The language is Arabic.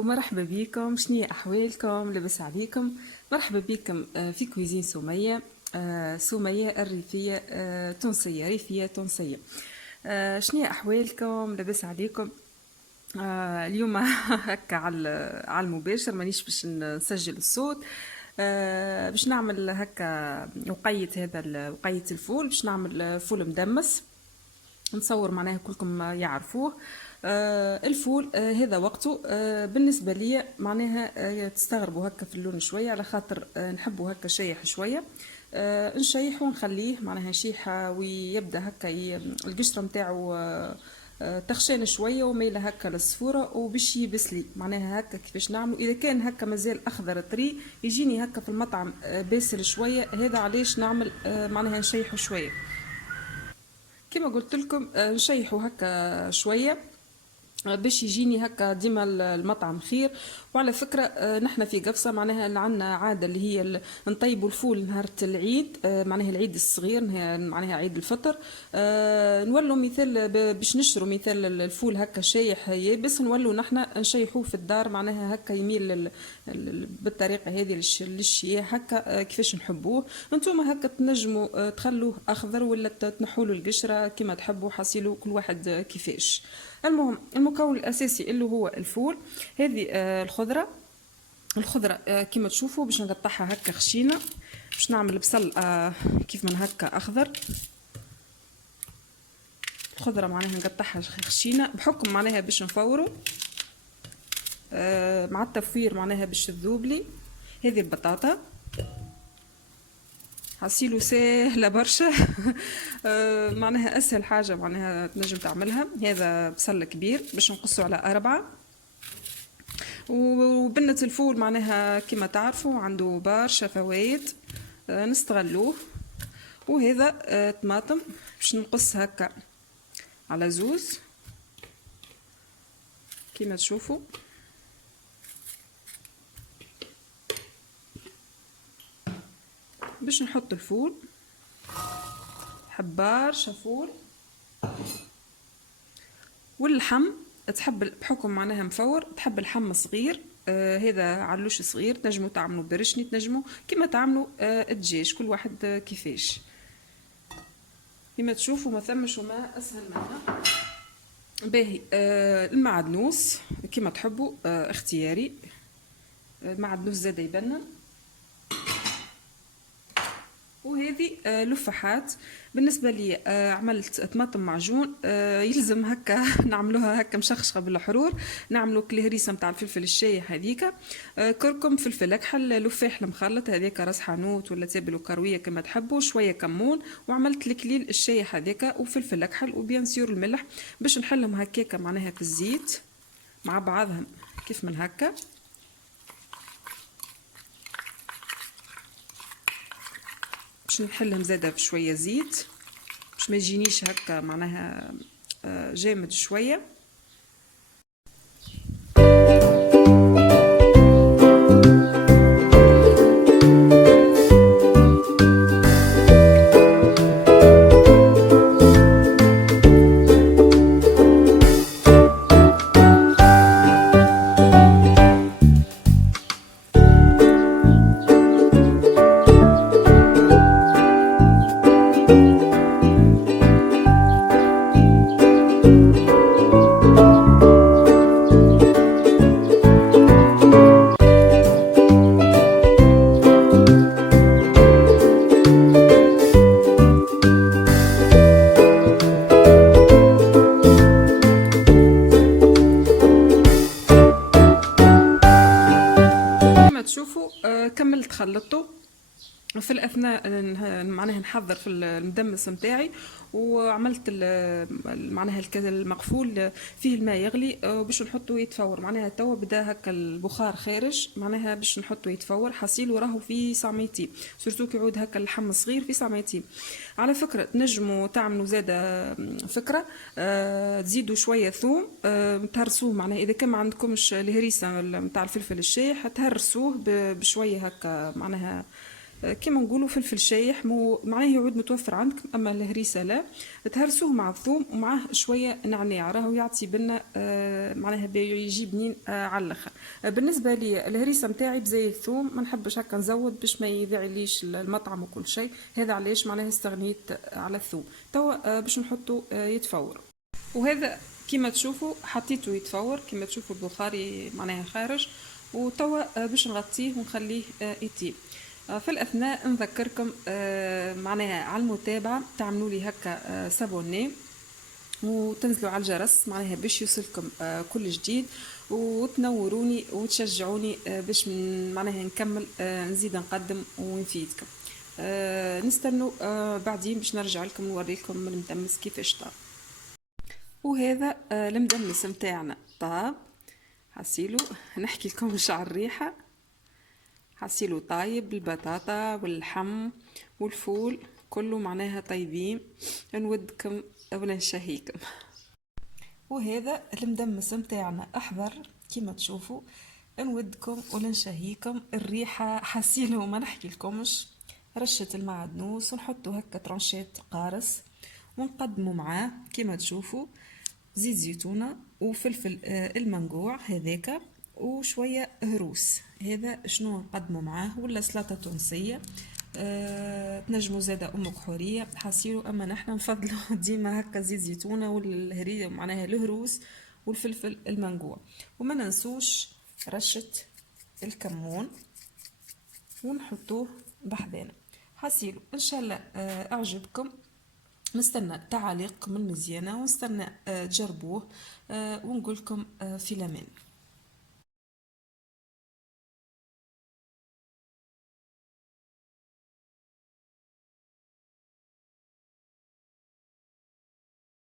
ومرحبا بكم. شنية أحوالكم؟ لبس عليكم. مرحبا بكم في كويزين سمية. سمية الريفية تونسية، ريفية تونسية. شنية أحوالكم؟ لبس عليكم. اليوم هكا على المباشر، مانيش باش نسجل الصوت. باش نعمل هكا وقية الفول، باش نعمل فول مدمس. نصور معناها كلكم يعرفوه. الفول هذا وقته. بالنسبة لي معناها تستغربوا هكا في اللون شوية، على خاطر نحبوا هكا شيح شوية. نشيح ونخليه معناها شيحة ويبدأ هكا القشرة متاعو تخشان شويه وميله هكا للصفوره، وباش يبسلي معناها هكا كيفاش نعملوا. اذا كان هكا مازال اخضر طري يجيني هكا في المطعم باسل شويه، هذا علاش نعمل معناها نشيحه شويه. كما قلت لكم نشيحوا هكا شويه باش يجيني هكا ديما المطعم خير. وعلى فكرة نحنا في قفصة معناها عندنا عادة اللي هي نطيبوا الفول نهار العيد، معناها العيد الصغير معناها عيد الفطر. نولوا مثال باش نشروا مثال الفول هكا شايح يابس، نولوا نحنا نشيحوه في الدار معناها هكا يميل بالطريقة هذه للشياح هكا كيفاش نحبوه. انتوما هكا تنجموا تخلوه اخضر ولا تنحولوا القشرة كما تحبوا، حصيلوا كل واحد كيفاش. المهم المكون الاساسي اللي هو الفول. هذه الخضره كما تشوفوا باش نقطعها هكا خشينه، باش نعمل بصل كيف من هكا اخضر. الخضره معناها نقطعها خشينه بحكم معناها باش نفوروا مع التفوير معناها باش تذوب لي. هذه البطاطا حصيلو سهله برشا. معناها اسهل حاجه معناها تنجم تعملها. هذا بصل كبير باش نقصه على 4. وبنة الفول معناها كما تعرفوا عنده برشا فوائد نستغلوه. وهذا طماطم باش نقص هكا على زوز كما تشوفوا. باش نحط الفول، برشا فول. واللحم تحب بحكم معناها مفور، تحب اللحم صغير. هذا علوش صغير، تنجموا تعملوا برشني، تنجموا كما تعملوا الدجاج، كل واحد كيفاش. كما تشوفوا ما ثمش وما اسهل منها. باهي المعدنوس كما تحبوا اختياري. المعدنوس زاد يبنن. وهذه لفحات. بالنسبة لي عملت طماطم معجون. يلزم هكا نعملوها هكا مشخشخة بالحرور. نعملو الهريسة متاع الفلفل الشايح هذيك، كركم، فلفل اكحل، لفاح المخلط هذاك، راس حانوت ولا تابل وكروية كما تحبوا، شوية كمون. وعملت الكليل الشايح هذاك وفلفل اكحل وبيان سيور الملح باش نحلهم هكاكا معناها في الزيت مع بعضهم كيف من هكا. باش نحلهم زاده بشويه زيت باش ما يجينيش هكا معناها جامد شويه. تشوفوا كملت خلطته في الاثناء معناها نحضر في المدمس نتاعي. وعملت معناها المقفول فيه الماء يغلي باش نحطه يتفور. معناها توا بدا هكا البخار خارج معناها باش نحطه يتفور. حصيل وراهو في 100 سورتو كيعود هكا اللحم صغير في 100. على فكره تنجموا تعملوا زاده فكره تزيدوا شويه ثوم تهرسوه. معناها اذا كان ما عندكمش الهريسه نتاع الفلفل الشايح تهرسوه بشويه هكا معناها كيما نقولوا فلفل شايح معناه يعود متوفر عندكم، اما الهريسه لا. تهرسوه مع الثوم ومعاه شويه نعناع، راهو يعطي بنا معناها يجي بنين على الاخر. بالنسبه لي الهريسه نتاعي بزي الثوم، ما نحبش هكا نزود باش ما يضيعليش المطعم وكل شيء، هذا علاش معناها استغنيت على الثوم. توا باش نحطه يتفور، وهذا كيما تشوفوا حطيته يتفور، كيما تشوفوا البخاري معناها خارج. وتوا باش نغطيه ونخليه يطيب. في الأثناء نذكركم معناها على المتابعة، تعملوا لي هكا سابوني وتنزلوا على الجرس معناها باش يوصلكم كل جديد، وتنوروني وتشجعوني باش معناها نكمل نزيد نقدم ونفيدكم. نستنوا بعدين باش نرجع لكم نوريكم المدمس كيفاش طاب. وهذا المدمس متاعنا طاب، حسيلو نحكي لكم مش على الريحة، حسيلو طايب بالبطاطا واللحم والفول كله معناها طيبين، نودكم ولا نشهيكم. وهذا المدمس متاعنا احضر كيما تشوفوا، نودكم ولا نشهيكم. الريحة حسيلو ما نحكي لكمش. رشة المعدنوس ونحطوا هكا ترانشات قارص، ونقدموا معاه كيما تشوفوا زيت زيتونة وفلفل المنقوع هذاك وشوية هروس. هذا شنو نقدموا معاه، ولا سلطة تونسية. تنجموا زادة أم كحورية حسيلو، أما نحنا نفضلوا ديما هكا زيت زيتونة والهرية معناها الهروس والفلفل المنقوع. وما ننسوش رشة الكمون ونحطوه بحذانا. حسيلو إن شاء الله أعجبكم. نستنى تعاليقكم المزيانة ونستنى تجربوه ونقولكم في الأمان.